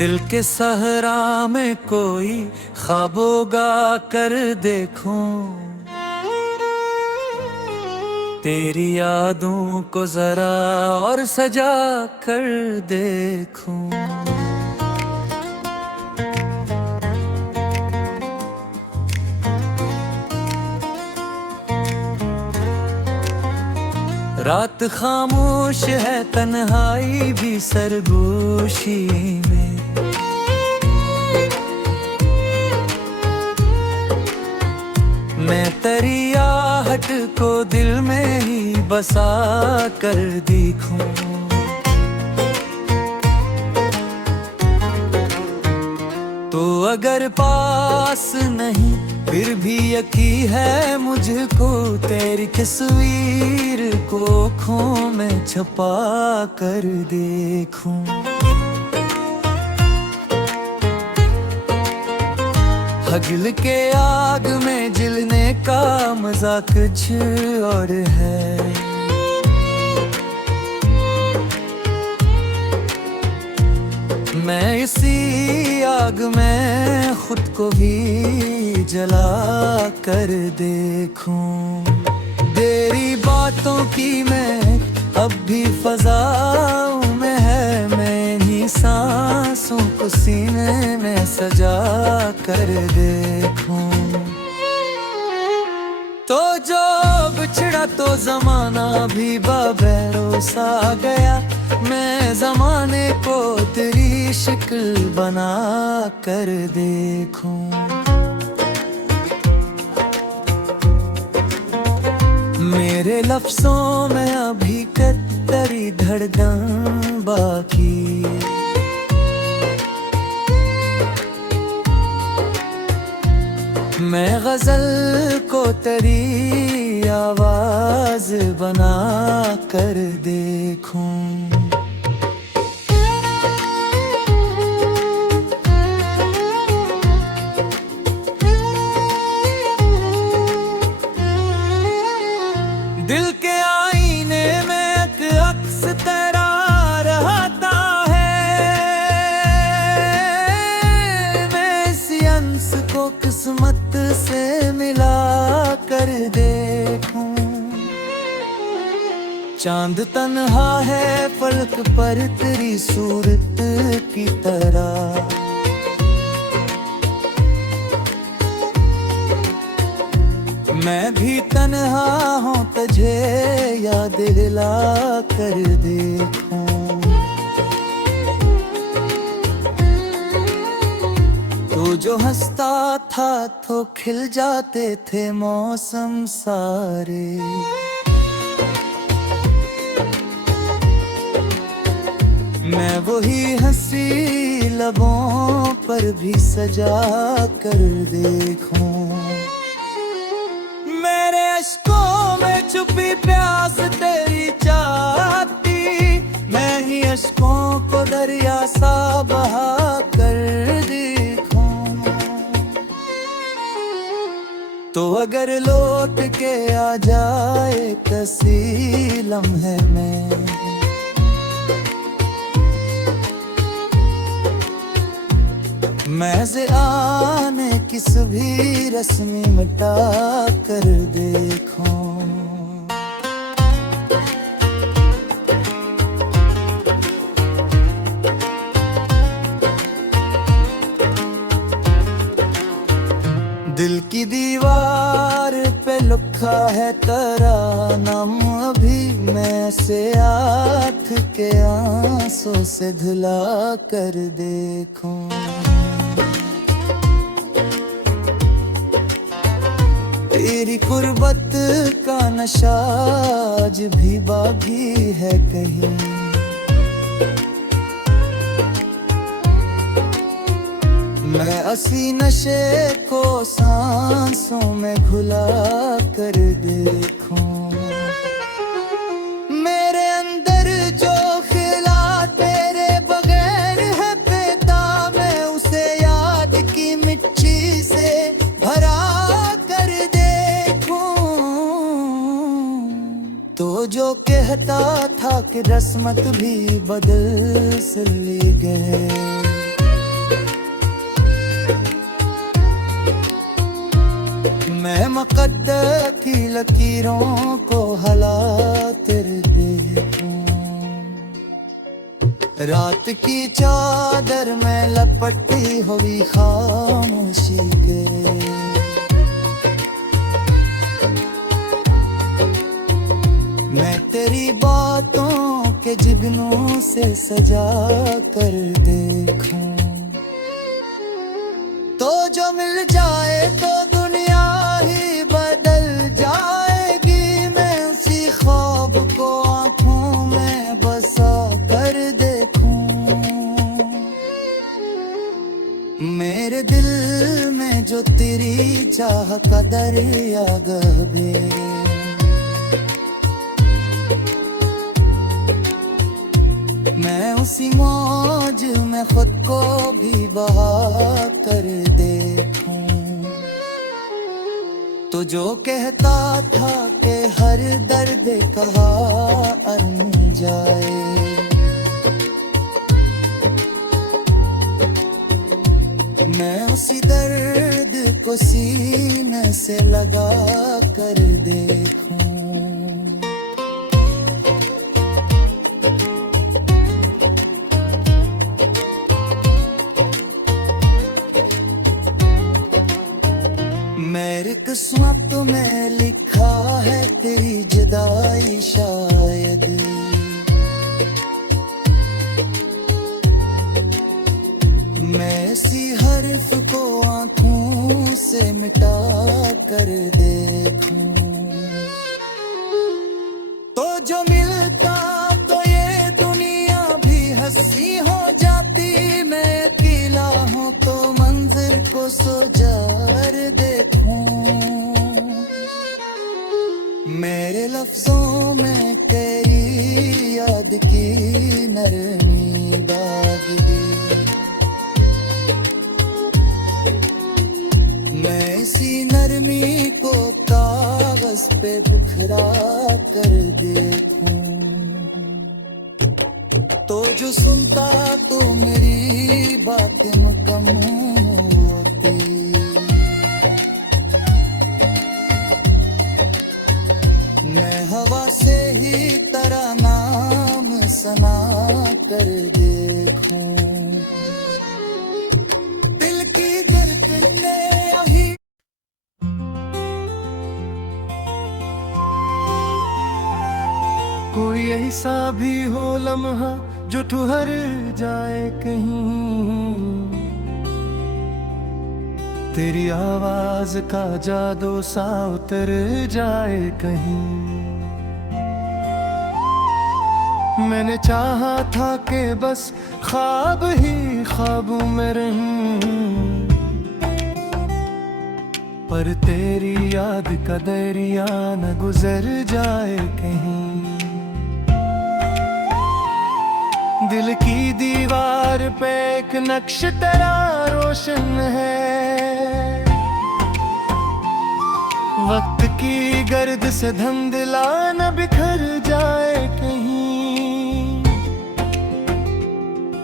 दिल के सहरा में कोई ख्वाबों गा कर देखूं, तेरी यादों को जरा और सजा कर देखूं। रात खामोश है, तन्हाई भी सरगोशी में, मैं तेरी आहट को दिल में ही बसा कर देखूं। तो अगर पास नहीं फिर भी यकीन है मुझको, तेरी तस्वीर को आँखों में छुपा कर देखूं। हगिल के आग में जलने का मजा कुछ और है, मैं इसी आग में खुद को भी जला कर देखूं। तेरी बातों की मैं अब भी फजाओं में है, मैं इन्हीं सांसों को सीने में सजा कर देखूं। तो जो बिछड़ा तो जमाना भी भरोसा गया, मैं जमाने को तेरी शक्ल बना कर देखूं। मेरे लफ्जों में अभी तेरी धड़कन बाकी, मैं गजल को तेरी आवाज बना कर देखूं। दिल के आईने में एक अक्स तेरा रहता है, मैं इसी अंश को किस्मत से मिला कर देखूं। चांद तन्हा है फलक पर तेरी सूरत की तरह, मैं भी तन्हा हूँ तुझे याद दिला कर देखूं। तू जो हंसता था तो खिल जाते थे मौसम सारे, मैं वही हंसी लबों पर भी सजा कर देखूं। मेरे अश्कों में छुपी प्यास तेरी चाहती, मैं ही अश्कों को दरिया सा बहा कर देखूं। तो अगर लौट के आ जाए किसी लम्हे में, मैं से आने किस भी रस्मी मिटा कर देखूं। दिल की दीवार पे लिखा है तेरा नाम, अभी मैं से हाथ के आंसू से धुला कर देखूं। तेरी कुर्बत का नशा आज भी बाकी है कहीं, मैं असी नशे को सांसों में घुला कर देखूं। मेरे अंदर जो खिला तेरे बगैर है पैदा, मैं उसे याद की मिट्टी से भरा कर देखूं। तो जो कहता था कि रस्मत भी बदल से ली गए, मैं मुकद्दर की लकीरों को हला तेरे देखूं। रात की चादर में लपटी हुई खामोशी के, मैं तेरी बातों के जुगनों से सजा कर देखूं। तो जो मिल जाए तो दुनिया ही बदल जाएगी, मैं उसी ख्वाब को आंखों में बसा कर देखूं। मेरे दिल में जो तेरी चाह का दरिया गहरे, मैं उसी मौज में खुद को भी बहा कर देखूं। तो जो कहता था कि हर दर्द कहा अनजाए, मैं उसी दर्द को सीने से लगा कर देखूं। मेरी किस्मत में लिखा है तेरी जुदाई शायद, मैं इसी हर्फ को आंखों से मिटा कर देखूं। तो जो मिलता तो ये दुनिया भी हंसी हो जाती, मैं अकेला हूँ तो मंजिर को सोजार देखूं। मेरे लफ्जों में तेरी याद की नरमी दाग दी, मैं इसी नरमी को कागज पे बिखरा कर देखूं। तो जो सुनता तो मेरी बातें मुकम्मल होती, मैं हवा से ही तेरा नाम सना कर देखूं। दिल की धड़कने यही कोई ऐसा भी हो लम्हा जो ठुहर जाए कहीं, तेरी आवाज का जादू सा उतर जाए कहीं। मैंने चाहा था कि बस ख्वाब ही ख्वाबों में रहूं, पर तेरी याद का दरिया न गुजर जाए कहीं। दिल की दीवार पे एक नक्श तेरा रोशन है, वक्त की गर्द से धुंधला न बिखर जाए कहीं।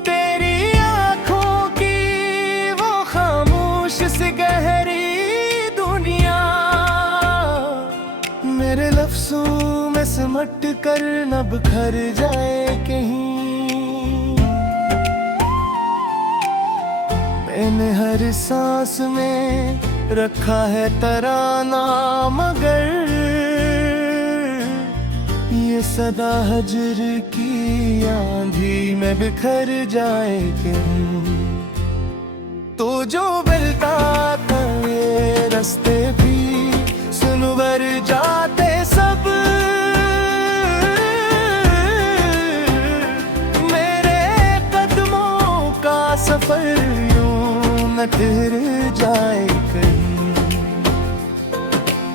तेरी आंखों की वो खामोश सी गहरी दुनिया, मेरे लफ्जों में सिमट कर न बिखर जाए कहीं। मैंने हर सांस में रखा है तेरा नाम, मगर ये सदा हजर की आंधी में बिखर जाए कहीं। तो जो मिलता था ये रास्ते भी सुन भर जाते सब, मेरे कदमों का सफर न ठहर जाए कहीं।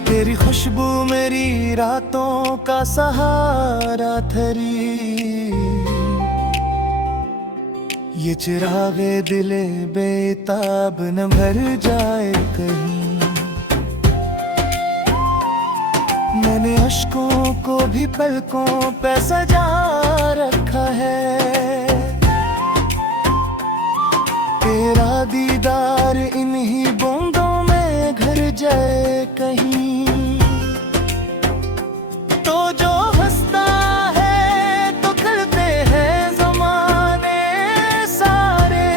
तेरी खुशबू मेरी रातों का सहारा थरी, ये चिरागे दिले बेताब न भर जाए कहीं। मैंने अश्कों को भी पलकों पे सजा रखा है, तेरा दीदार इन्हीं बूंदों में घर जाए कहीं। तो जो हंसता है तो करते हैं ज़माने सारे,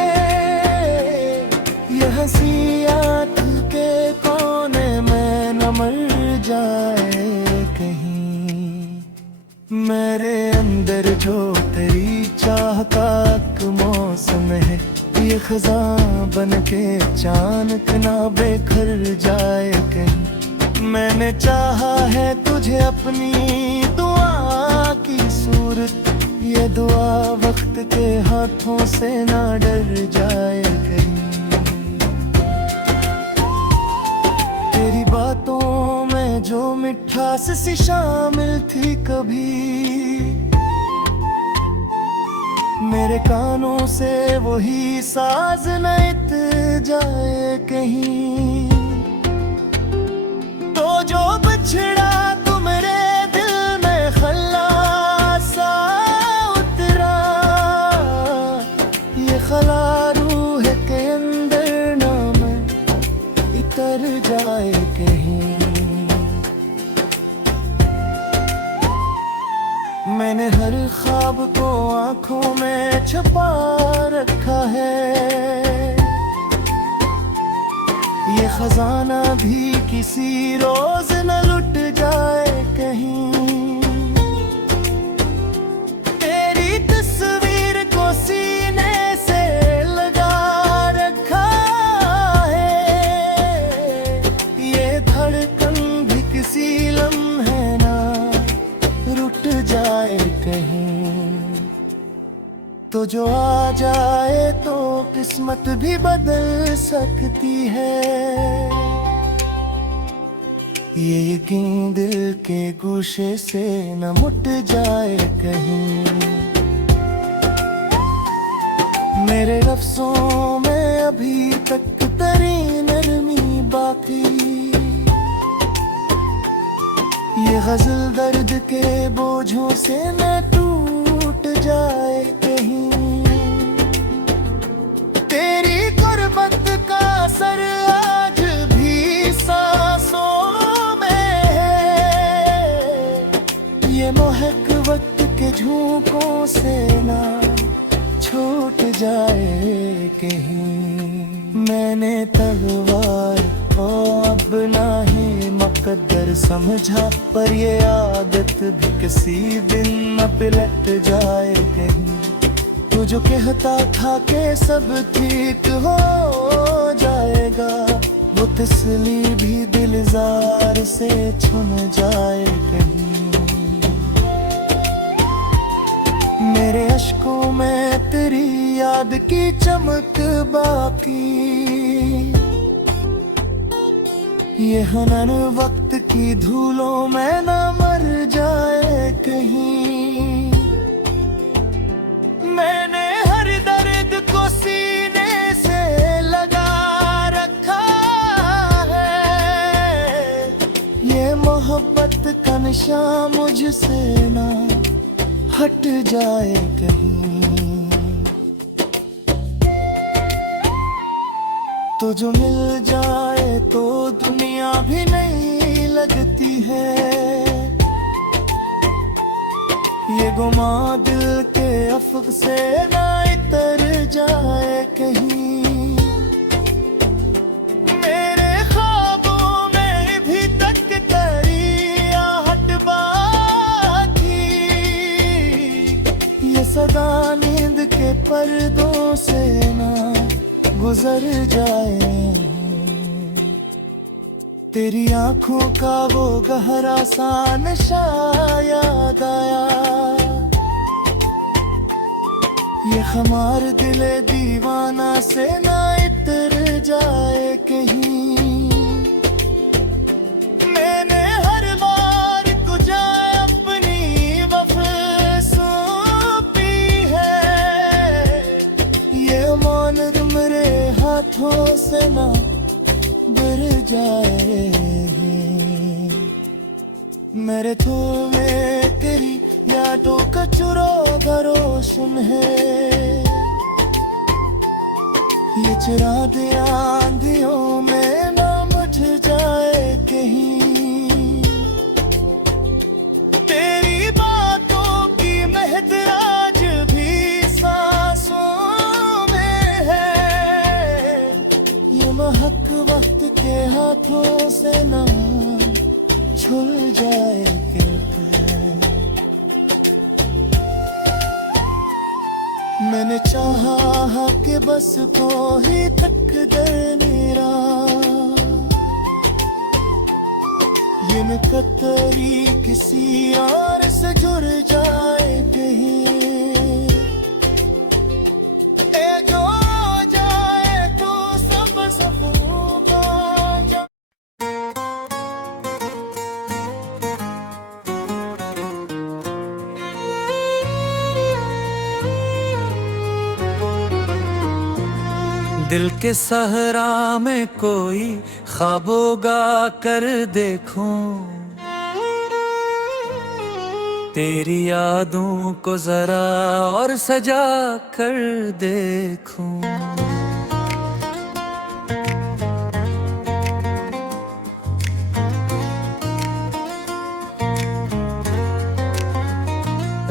ये हंसी आँख के कोने में न मर जाए कहीं। मेरे अंदर जो तेरी चाह का एक मौसम है, ये खज़ां बन के अचानक ना बेखर जाए कहीं। मैंने चाहा है तुझे अपनी दुआ की सूरत, ये दुआ वक्त के हाथों से ना डर जाए कहीं। तेरी बातों में जो मिठास सी शामिल थी कभी, मेरे कानों से वही साज न इत जाए कहीं। तो जो बिछड़ा तू मेरे दिल में खल्लासा उतरा, ये खला रूह के अंदर ना मैं इतर जाए कहीं। मैंने हर ख्वाब को आंखों में छुपा रखा है, ये खजाना भी किसी रोज न लुट जाए कहीं। तेरी तस्वीर को सीने से लगा रखा है, ये धड़कन भी किसी लम्हे ना रुट जाए कहीं। तो जो आ जाए तो किस्मत भी बदल सकती है, ये यकीन दिल के गोशे से न मुट जाए कहीं। मेरे लफ्ज़ों में अभी तक तेरी नरमी बाकी, ये गज़ल दर्द के बोझों से न टूट जाए कहीं। तेरी गुर्बत का असर आज भी सांसों में है, ये महक वक्त के झोंकों से ना छूट जाए कहीं। मैंने तलवार को अब ना ही मुकद्दर समझा, पर ये आदत भी किसी दिन न पिलट जाए कहीं। तू जो कहता था कि सब ठीक हो जाएगा, वो तसली भी दिलजार से छुन जाए कहीं। मेरे अश्कों में तेरी याद की चमक बाकी, ये हनन वक्त की धूलों में न मर जाए कहीं। मैंने हर दर्द को सीने से लगा रखा है, ये मोहब्बत का निशान मुझसे ना हट जाए कहीं। तो जो मिल जाए तो दुनिया भी नहीं लगती है, ये गुमा दिल के अफ़क़ से ना इतर जाए कहीं। मेरे ख्वाबों में भी तक तेरी आहट बाकी, ये सदा नींद के पर्दों से ना गुजर जाए। तेरी आंखों का वो गहरा सा नशा याद आया, ये खमार दिले दीवाना से ना इतर जाए कहीं। मैंने हर बार तुझे अपनी वफ़ा सौंपी है, ये अमानत मेरे हाथों से ना गिर जाए। मेरे तो में तेरी यादों का चुरागा रोशन है, ये चुरा दिया आंधियों में ना मुझ जा हाथों से ना छुल जाए कृपया। मैंने चाहा कि बस को ही तकदीर मेरा ये न कतरी किसी और से जुड़ जाए कहीं। ए जो जाए तो सब सब होगा। दिल के सहरा में कोई ख्वाबों गा कर देखूं, तेरी यादों को जरा और सजा कर देखूं।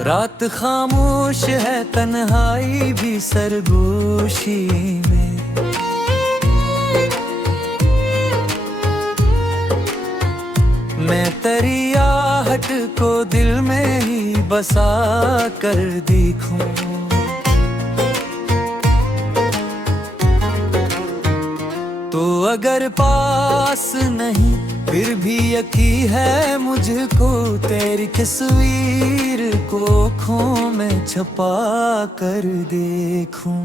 रात खामोश है, तन्हाई भी सरगोशी में। मैं तेरी आहट को दिल में ही बसा कर देखूं। तो अगर पास नहीं फिर भी यकीन है मुझको, तेरी तस्वीर को आँखों में छुपा कर देखूं।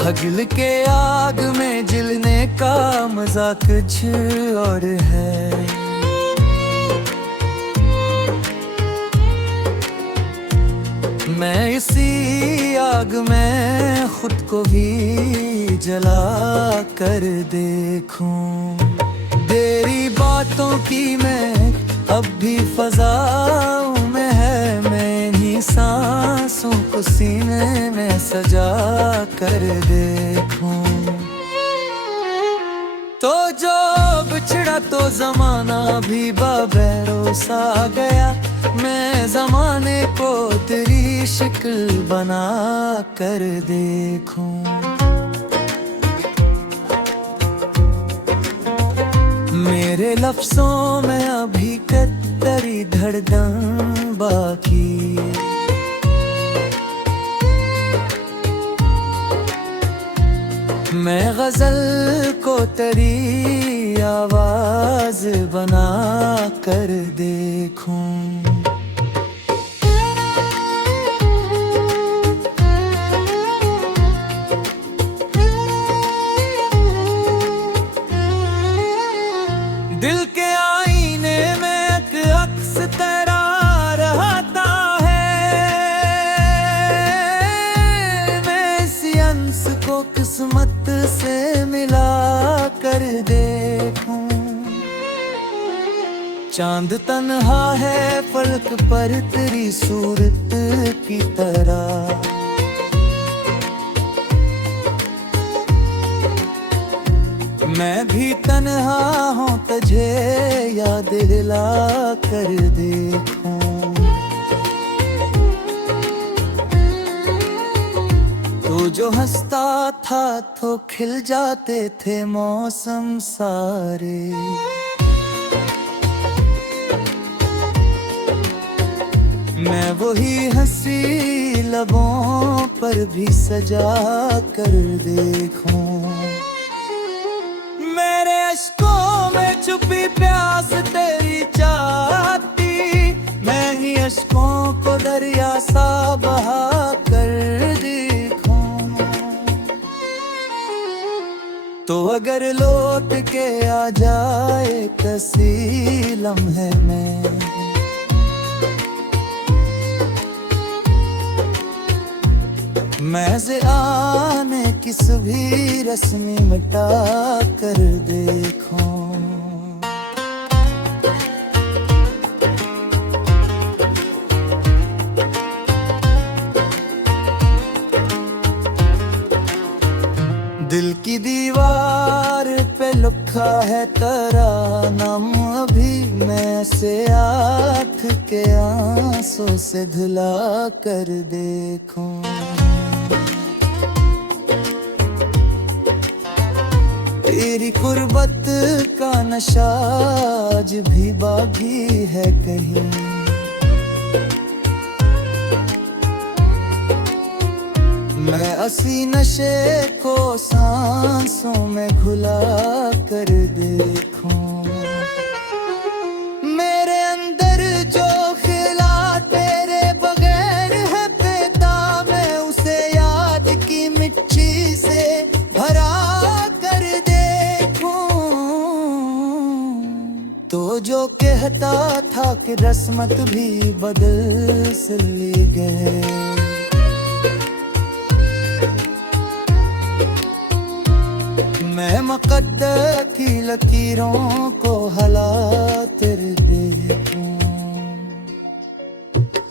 हगिल के आग में जिलने का मजा कुछ और है। मैं इसी आग में खुद को भी जला कर देखूं। तेरी बातों की मैं अब भी फजाओं में है, मैं इन्हीं सांसों को सीने में सजा कर देखूं। तो जो बिछड़ा तो जमाना भी बभरोसा गया, मैं जमाने को तेरी शक्ल बना कर देखूं। मेरे लफ्जों में अभी कतरी धड़कन बाकी, मैं गजल को तेरी आवाज बना कर देखूं। दिल के आईने में एक अक्स तेरा रहता है, मैं इसी अंश को किस्मत से मिला कर देखूं। चांद तन्हा है फलक पर तेरी सूरत की तरह, मैं भी तन्हा हूँ तुझे याद दिला कर देखूं। तू जो हंसता था तो खिल जाते थे मौसम सारे, मैं वही हंसी लबों पर भी सजा कर देखूं। मेरे अश्कों में छुपी प्यास तेरी चाहती, मैं ही अश्कों को दरिया सा बहा कर देखूं। तो अगर लौट के आ जाए किसी लम्हे में, मैं से आने किस भी रस्मी मिटा कर देखूं। दिल की दीवार पे लिखा है तेरा नाम, अभी मैं से आँख के आंसू से धुला कर देखूं। तेरी कुर्बत का नशा आज भी बाकी है कहीं। मैं असी नशे को सांसों में घुला कर देखूं। मेरे अंदर जो खिला तेरे बगैर है पैदा, मैं उसे याद की मिट्टी से भरा कर देखूं। तो जो कहता था कि रस्मत भी बदल से ली गए, मैं मुकद्दर की लकीरों को हला तेरे देखूं।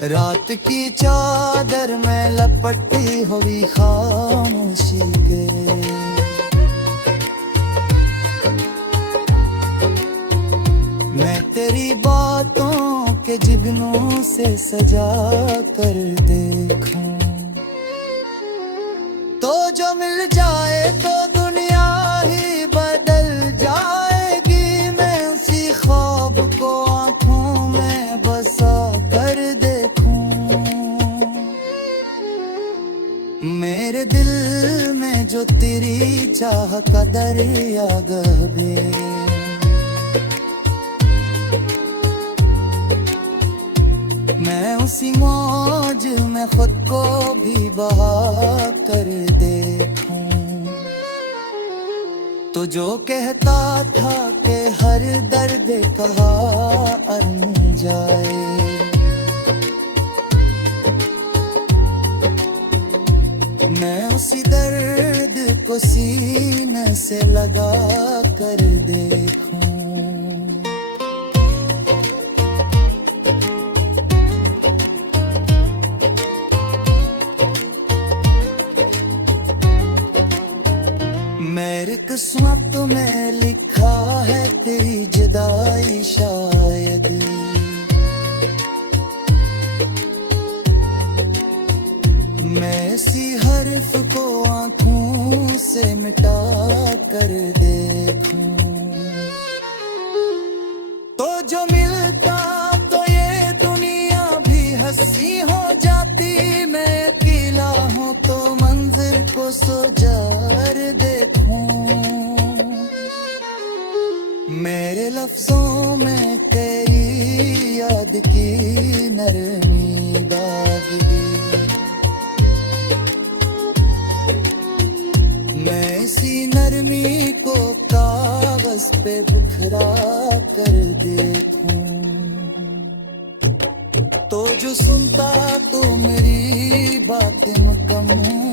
रात की चादर में लपटी हुई खामोशी के, मैं तेरी बातों के जिगनों से सजा कर देखूं। तो जो मिल जाए तो दुनिया ही बदल जाएगी, मैं उसी ख्वाब को आंखों में बसा कर देखूं। मेरे दिल में जो तेरी चाह का दरिया गहरे, मैं उसी मौज में खुद को भी बहा कर देखूं। तो जो कहता था कि हर दर्द कहा अनजाए, मैं उसी दर्द को सीने से लगा कर देखूं। मेरी किस्मत में लिखा है तेरी जुदाई शायद, मैं इसी हर्फ को आंखों से मिटा कर देखूं। तो जो मिलता तो ये दुनिया भी हंसी हो जाती, मैं अकेला हूँ तो मंजिल को सोजार देखूं। मेरे लफ्जों में तेरी याद की नरमी दागी, मैं इसी नरमी को कागज पे बिखरा कर देखूं। तो जो सुनता तो मेरी बातें मुकम्मल